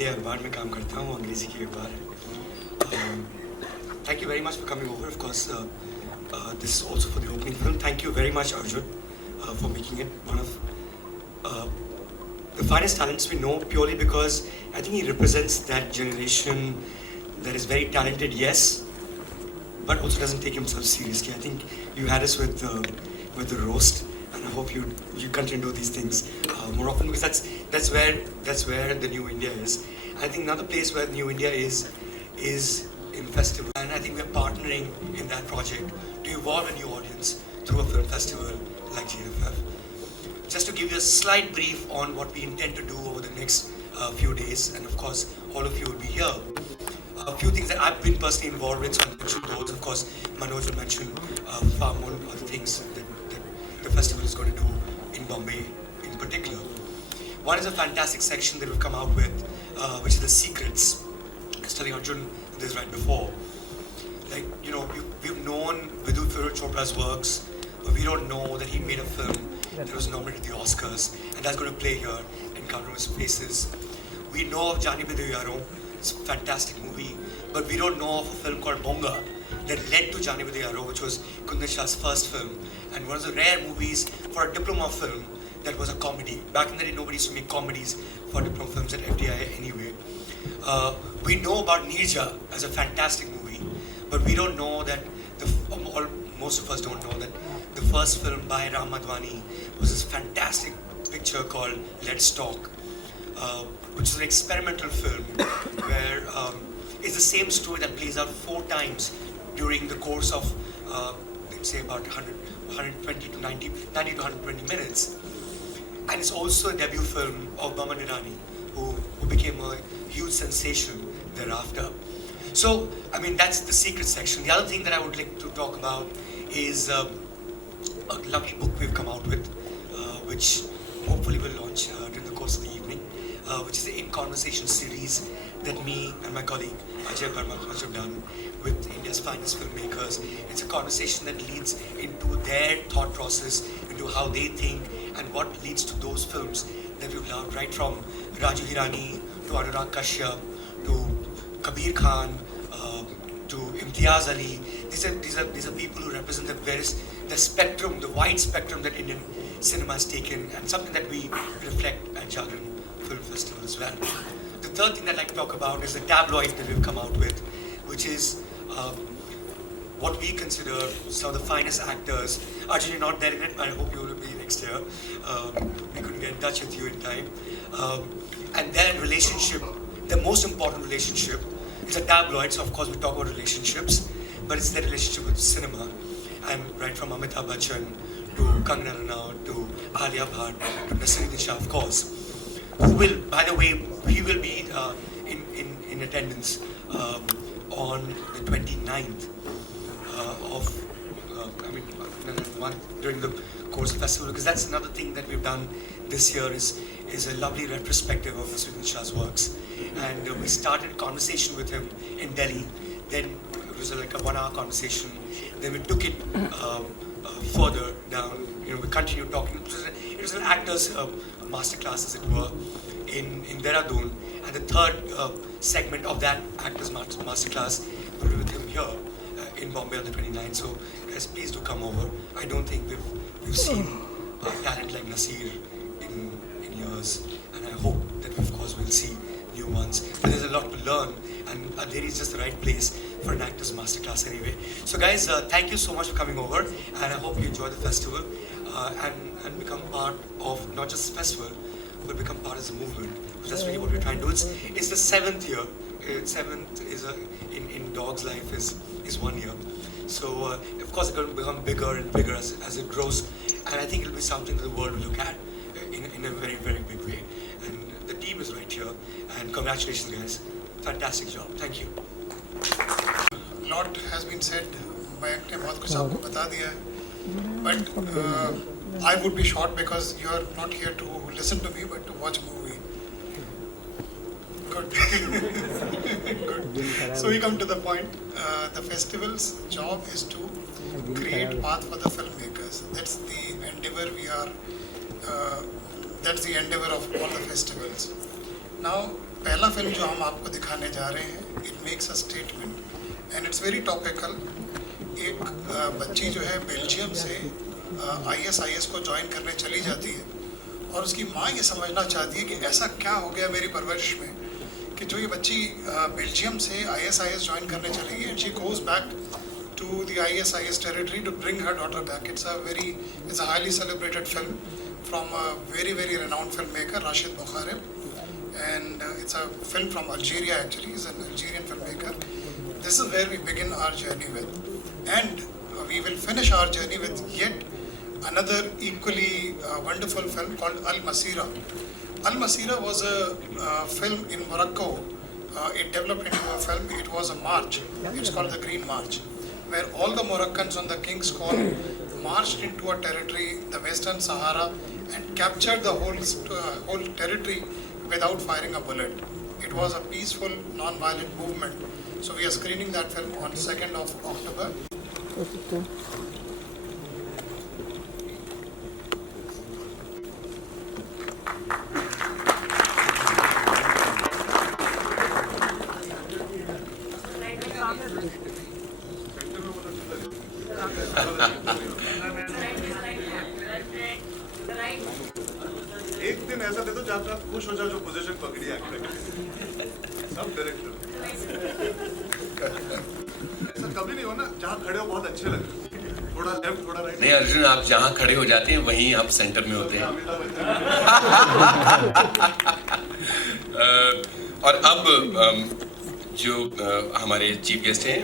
India अखबार में काम करता हूँ, अंग्रेजी की अखबार है. Thank you very much for coming over. Of course, this is also for the opening film. Thank you very much, Arjun, for making it one of the finest talents we know, purely because I think he represents that generation that is very talented, yes, but also doesn't take himself seriously. I think you had us with the roast, and I hope you continue to do these things more often, because that's where the new India is. And I think another place where new India is in festival, and I think we're partnering in that project to evolve a new audience through a film festival like GFF. Just to give you a slight brief on what we intend to do over the next few days, and of course all of you will be here. A few things that I've been personally involved with, so I'll mention those. Of course, Manoj will mention far more other things that the festival is going to do in Bombay in particular. One is a fantastic section that we've come out with, which is the secrets. I was telling Arjun this right before. Like, you know, we've known Vidhu Chopra's works, but we don't know that he made a film that was nominated to the Oscars, and that's going to play here in Countless Faces. We know of Jani Bide Yaro. It's a fantastic movie, but we don't know of a film called Bonga that led to Jani Bide Yaro, which was Kundan Shah's first film, and one of the rare movies for a diploma film that was a comedy. Back in the day, nobody used to make comedies for diploma films at FDI anyway. We know about Nirja as a fantastic movie, but we don't know that most of us don't know that the first film by Ram Madhwani was this fantastic picture called Let's Talk, which is an experimental film where it's the same story that plays out 4 times during the course of, let's say, about 120 to 90 to 120 minutes. And it's also a debut film of Baman Irani, who became a huge sensation thereafter. So, I mean, that's the secret section. The other thing that I would like to talk about is a lovely book we've come out with, which hopefully will launch during the course of the evening, which is the In Conversation series that me and my colleague Ajay Verma have done with India's finest filmmakers. It's a conversation that leads into their thought process, into how they think, and what leads to those films that we've loved, right from Raju Hirani to Anurag Kashyap to Kabir Khan to Imtiaz Ali. These are people who represent the spectrum, the wide spectrum that Indian cinema has taken, and something that we reflect at Jagran Film Festival as well. The third thing I'd like to talk about is the tabloid that we've come out with, which is what we consider some of the finest actors. Arjun, you're not there in it, I hope you will be next year. We couldn't get in touch with you in time. And their relationship, the most important relationship, is a tabloid, so of course we talk about relationships, but it's their relationship with cinema. And right from Amitabh Bachchan to Kangana Ranaut to Alia Bhatt to Naseeruddin Shah, of course, who will, by the way, he will be in attendance on the 29th during the course of the festival, because that's another thing that we've done this year is a lovely retrospective of Naseeruddin Shah's works. And we started a conversation with him in Delhi. Then it was like a 1-hour conversation. Then we took it further down. You know, we continued talking. It was an actor's masterclass, as it were, in Dehradun. And the third segment of that actor's masterclass will be with him here in Bombay on the 29th. So guys, please do come over. I don't think we've seen talent like Nasir in years, and I hope that we, of course, will see new ones. But there's a lot to learn, and Andheri is just the right place for an actor's masterclass anyway. So guys, thank you so much for coming over, and I hope you enjoy the festival and become part of not just the festival, but become part of the movement. Because that's really what we're trying to do. It's the 7th year. 7th is in Dog's life is 1 year. So of course it's going to become bigger and bigger as it grows, and I think it'll be something that the world will look at in a very, very big way. And the team is right here, and congratulations guys, fantastic job, thank you. Lot has been said, Mayank ne bahut kuch aapko bata diya hai, but I would be short because you are not here to listen to me but to watch a movie. Good. Good. So we come to the point. The festival's job is to create path for the filmmakers. That's the endeavor we are. That's the endeavor of all the festivals. Now पहला film जो हम आपको दिखाने जा रहे हैं, it makes a statement and it's very topical. एक बच्ची जो है बेल्जियम से ISIS को ज्वाइन करने चली जाती है और उसकी माँ ये समझना चाहती है कि ऐसा क्या हो गया मेरी परवरिश में कि जो ये बच्ची बेल्जियम से ISIS ज्वाइन करने चली गई and she goes back to the ISIS territory to bring her daughter back. It's a highly celebrated film from a very renowned filmmaker, Rashid Bukhareb, and it's a film from Algeria actually. He's an Algerian filmmaker. This is where we begin our journey with, and we will finish our journey with yet another equally wonderful film called Al Masira. Al Masira was a film in Morocco. It developed into a film. It was a march. It's called the Green March, where all the Moroccans on the King's Call marched into a territory, the Western Sahara, and captured the whole territory without firing a bullet. It was a peaceful, non-violent movement. So we are screening that film on 2nd of October. एक दिन ऐसा दे दो जहाँ पे आप खुश हो जाओ जो पोजीशन पकड़ी एक्टर सब डायरेक्टर ऐसा कभी नहीं हो ना जहाँ खड़े हो बहुत अच्छे लगे थोड़ा लेफ्ट थोड़ा राइट नहीं अर्जुन, आप जहाँ खड़े हो जाते हैं वहीं आप सेंटर में होते हैं। और अब जो हमारे चीफ गेस्ट हैं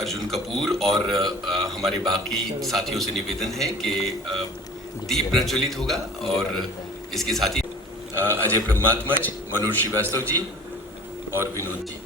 अर्जुन कपूर और हमारे बाकी साथियों से निवेदन है कि दीप प्रज्वलित होगा और इसके साथ ही अजय ब्रह्मात्मज, मनोज श्रीवास्तव जी और विनोद जी।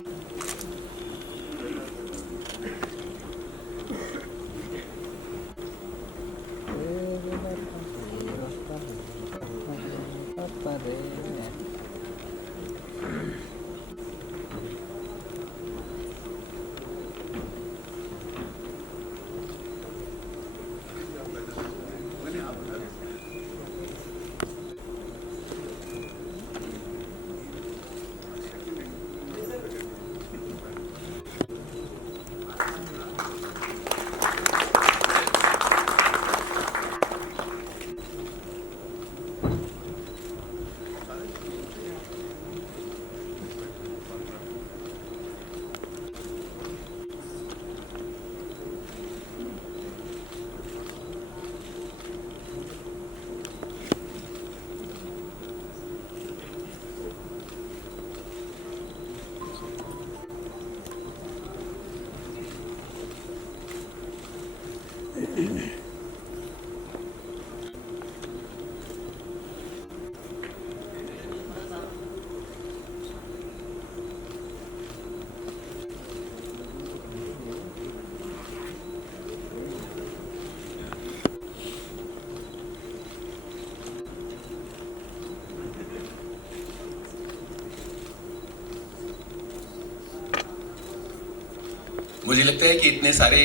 मुझे लगता है कि इतने सारे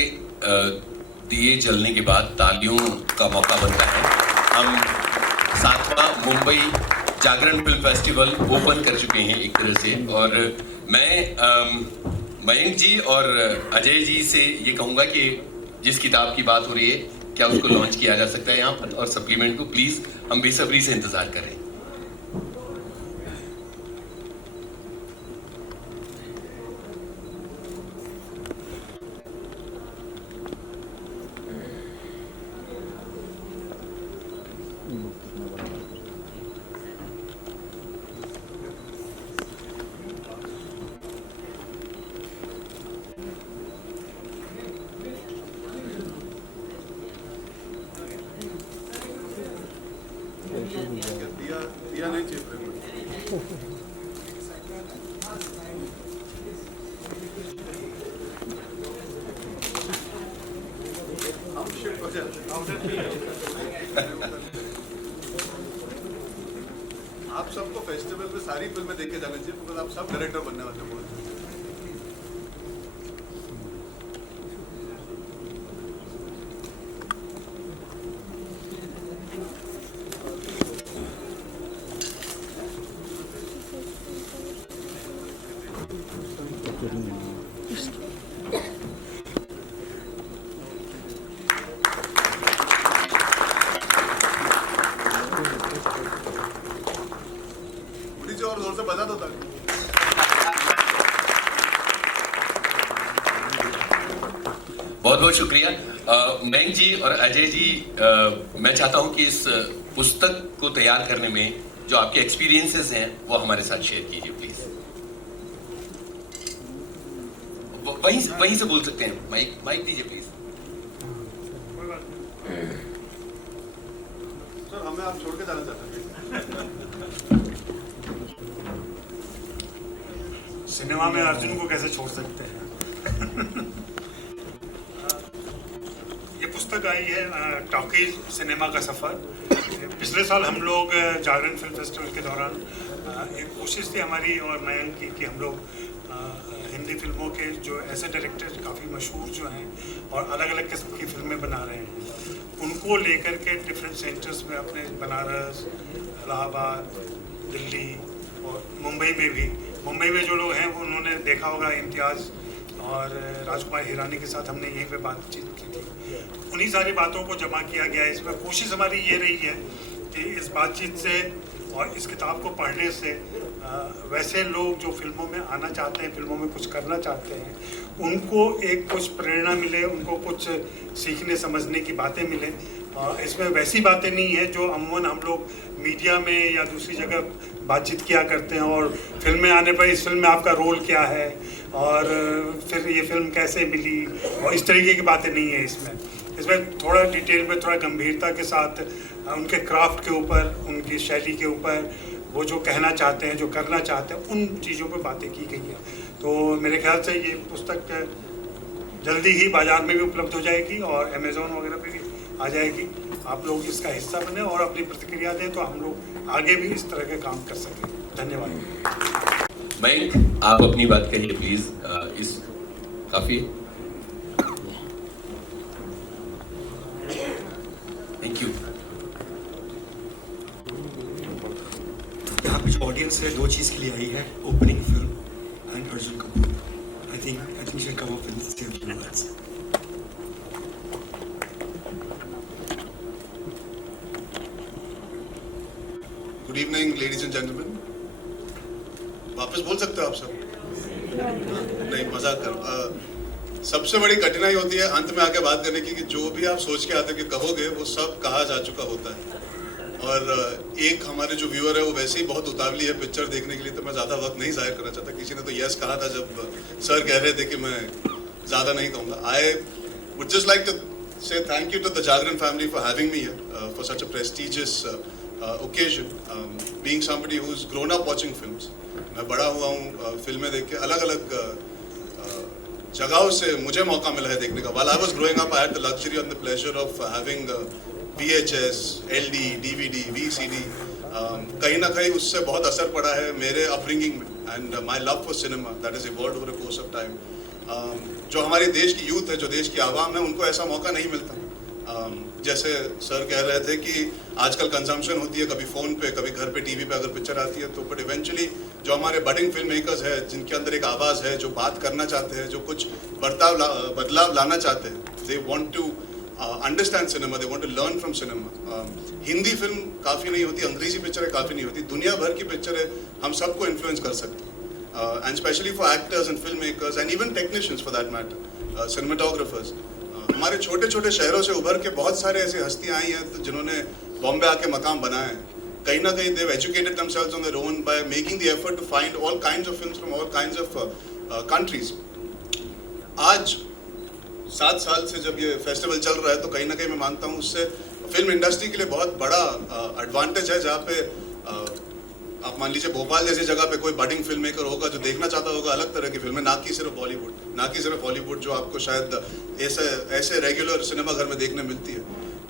दिए जलने के बाद तालियों का मौका बनता है। हम 7वां मुंबई जागरण फिल्म फेस्टिवल ओपन कर चुके हैं एक तरह से, और मैं मयंक जी और अजय जी से ये कहूँगा कि जिस किताब की बात हो रही है क्या उसको लॉन्च किया जा सकता है यहाँ पर, और सप्लीमेंट को प्लीज़ हम बेसब्री से इंतज़ार करें। दिया नहीं चाहिए आप सबको फेस्टिवल में सारी फिल्में देखे जाने चाहिए, बिकॉज आप सब डायरेक्टर बनने वाले हो। थोड़ी सी और जोर से बजा दो ताकि बहुत बहुत शुक्रिया मयंक जी और अजय जी। मैं चाहता हूं कि इस पुस्तक को तैयार करने में जो आपके एक्सपीरियंसेस हैं वो हमारे साथ शेयर कीजिए प्लीज। वहीं से बोल सकते हैं, माइक दीजिए प्लीज। सर हमें आप छोड़ के जाना चाहते हैं। सिनेमा में अर्जुन को कैसे छोड़ सकते हैं। ये पुस्तक आई है टॉकीज सिनेमा का सफ़र। पिछले साल हम लोग जागरण फिल्म फेस्टिवल के दौरान एक कोशिश थी हमारी और मयंक की कि हम लोग हिंदी फिल्मों के जो ऐसे डायरेक्टर काफ़ी मशहूर जो हैं और अलग अलग किस्म की फिल्में बना रहे हैं उनको लेकर के डिफरेंट सेंटर्स में अपने बनारस, इलाहाबाद, दिल्ली और मुंबई में जो लोग हैं वो उन्होंने देखा होगा इम्तियाज़ और राजकुमार हिरानी के साथ हमने यहीं पे बातचीत की थी। उन्हीं सारी बातों को जमा किया गया है इसमें। कोशिश हमारी ये रही है कि इस बातचीत से और इस किताब को पढ़ने से वैसे लोग जो फिल्मों में आना चाहते हैं, फिल्मों में कुछ करना चाहते हैं, उनको एक कुछ प्रेरणा मिले, उनको कुछ सीखने समझने की बातें मिलें। इसमें वैसी बातें नहीं है जो अमूमन हम लोग मीडिया में या दूसरी जगह बातचीत किया करते हैं और फिल्म में आने पर इस फिल्म में आपका रोल क्या है और फिर ये फिल्म कैसे मिली और इस तरीके की बातें नहीं है इसमें थोड़ा डिटेल में, थोड़ा गंभीरता के साथ उनके क्राफ्ट के ऊपर, उनकी शैली के ऊपर, वो जो कहना चाहते हैं, जो करना चाहते हैं, उन चीज़ों पर बातें की गई हैं। तो मेरे ख्याल से ये पुस्तक जल्दी ही बाज़ार में भी उपलब्ध हो जाएगी और अमेज़ॉन वगैरह पे भी आ जाएगी। आप लोग इसका हिस्सा बने और अपनी प्रतिक्रिया दें तो हम लोग आगे भी इस तरह के काम कर सकें। धन्यवाद। मयंक आप अपनी बात कहिए प्लीज। इस काफी थैंक यू। यहाँ पे जो ऑडियंस है दो चीज़ के लिए आई है, opening film and Arjun Kapoor. I think should come up with say few words. Good evening ladies and gentleman. वापस बोल सकते हो आप सब? नहीं, मजाक कर। सबसे बड़ी कठिनाई होती है अंत में आके बात करने की कि जो भी आप सोच के आते हो कि कहोगे वो सब कहा जा चुका होता है। और एक हमारे जो व्यूअर है वो वैसे ही बहुत उतावली है पिक्चर देखने के लिए, तो मैं ज़्यादा वक्त नहीं जाहिर करना चाहता। किसी ने तो यस कहा था जब सर कह रहे थे कि मैं ज़्यादा नहीं कहूँगा। I would just like to say thank you to the Jagran family for having me here for such a prestigious occasion. Being somebody who's grown up watching films, मैं बड़ा हुआ हूँ फिल्में देख के। अलग अलग जगहों से मुझे मौका मिला है देखने का। While I was growing up, I had the luxury and the pleasure of having VHS, LD, DVD, VCD. कहीं ना कहीं उससे बहुत असर पड़ा है मेरे अपब्रिंगिंग में, and my love for cinema that has evolved over a course of time. जो हमारे देश की यूथ है, जो देश की आवाम है, उनको ऐसा मौका नहीं मिलता। जैसे सर कह रहे थे कि आजकल कंजम्पशन होती है, कभी फ़ोन पे, कभी घर पे टीवी पे अगर पिक्चर आती है तो, बट इवेंचुअली जो हमारे बडिंग फिल्म मेकर्स हैं, जिनके अंदर एक आवाज़ है, जो बात करना चाहते हैं, जो कुछ बदलाव लाना चाहते हैं, they want to understand cinema, they want to learn from cinema. Hindi film काफ़ी नहीं होती, अंग्रेजी पिक्चरें काफ़ी नहीं होती, दुनिया भर की पिक्चरें हम सबको इन्फ्लुएंस कर सकती हैं। And especially for actors and filmmakers and even technicians for that matter, cinematographers. हमारे छोटे छोटे शहरों से उभर के बहुत सारे ऐसे हस्तियाँ आई हैं जिन्होंने बॉम्बे आके मकाम बनाए हैं। कहीं ना कहीं they've educated themselves on their own by making the effort to find all kinds of films from all kinds of countries. आज 7 साल से जब ये फेस्टिवल चल रहा है तो कहीं ना कहीं मैं मानता हूँ उससे फिल्म इंडस्ट्री के लिए बहुत बड़ा एडवांटेज है। जहाँ पे आप मान लीजिए भोपाल जैसी जगह पे कोई बडिंग फिल्म मेकर होगा जो देखना चाहता होगा अलग तरह की फिल्में, ना कि सिर्फ बॉलीवुड, ना कि सिर्फ हॉलीवुड जो आपको शायद ऐसे रेगुलर सिनेमा घर में देखने मिलती है,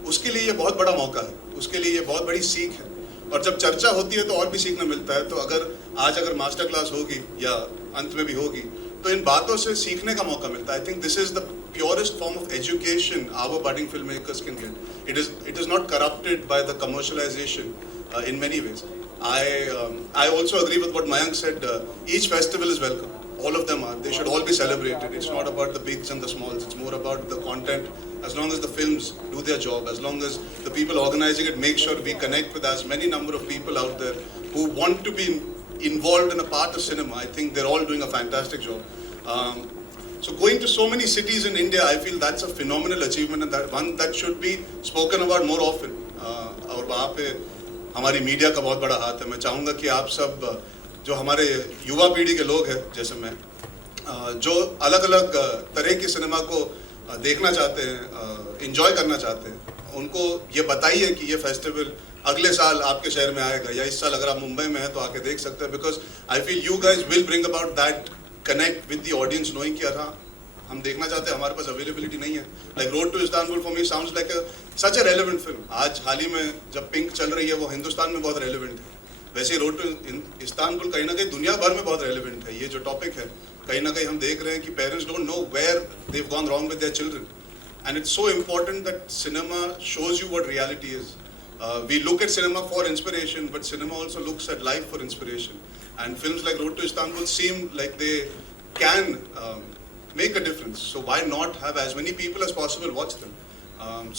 उसके लिए ये बहुत बड़ा मौका है, उसके लिए ये बहुत बड़ी सीख है। और जब चर्चा होती है तो और भी सीखने मिलता है। तो अगर मास्टर क्लास होगी या अंत में भी होगी तो इन बातों से सीखने का मौका मिलता है। I think this is the purest form of education our budding film makers can get. It is not corrupted by the commercialisation in many ways. I also agree with what Mayank said. Each festival is welcome. all of them are. They should all be celebrated. It's not about the bigs and the smalls. It's more about the content. As long as the films do their job, as long as the people organizing it make sure we connect with as many number of people out there who want to be involved in a part of cinema, I think they're all doing a fantastic job. So going to so many cities in India, I feel that's a phenomenal achievement and that one that should be spoken about more often. और वहाँ पे हमारी media का बहुत बड़ा हाथ है. मैं चाहूँगा कि आप सब जो हमारे युवा पीढ़ी के लोग हैं जैसे मैं, जो अलग अलग तरह की सिनेमा को देखना चाहते हैं, एंजॉय करना चाहते हैं, उनको ये बताइए कि ये फेस्टिवल अगले साल आपके शहर में आएगा या इस साल अगर आप मुंबई में हैं तो आके देख सकते हैं. Because I feel you guys will bring about that connect with the audience, knowing कि हाँ हम देखना चाहते हैं, हमारे पास अवेलेबिलिटी नहीं है. Like road to Istanbul for me sounds like such a relevant film. आज हाल ही में जब पिंक चल रही है वो हिंदुस्तान में बहुत रेलेवेंट है. वैसे रोड टू इस्तांबुल कहीं ना कहीं दुनिया भर में बहुत रेलेवेंट है. ये जो टॉपिक है कहीं ना कहीं हम देख रहे हैं कि parents don't know where they have gone wrong with their children, and it's so important that cinema shows you what reality is. We look at cinema for inspiration, but cinema also looks at life for inspiration. And films like Road to Istanbul seem like they can make a difference. So why not have as many people as possible watch them?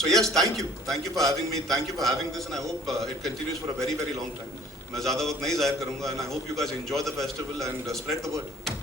So yes, thank you. Thank you for having me. Thank you for having this, and I hope it continues for a very, very long time. मैं ज़्यादा वक्त नहीं ज़ाहिर करूँगा, and I hope you guys enjoy the festival and spread the word.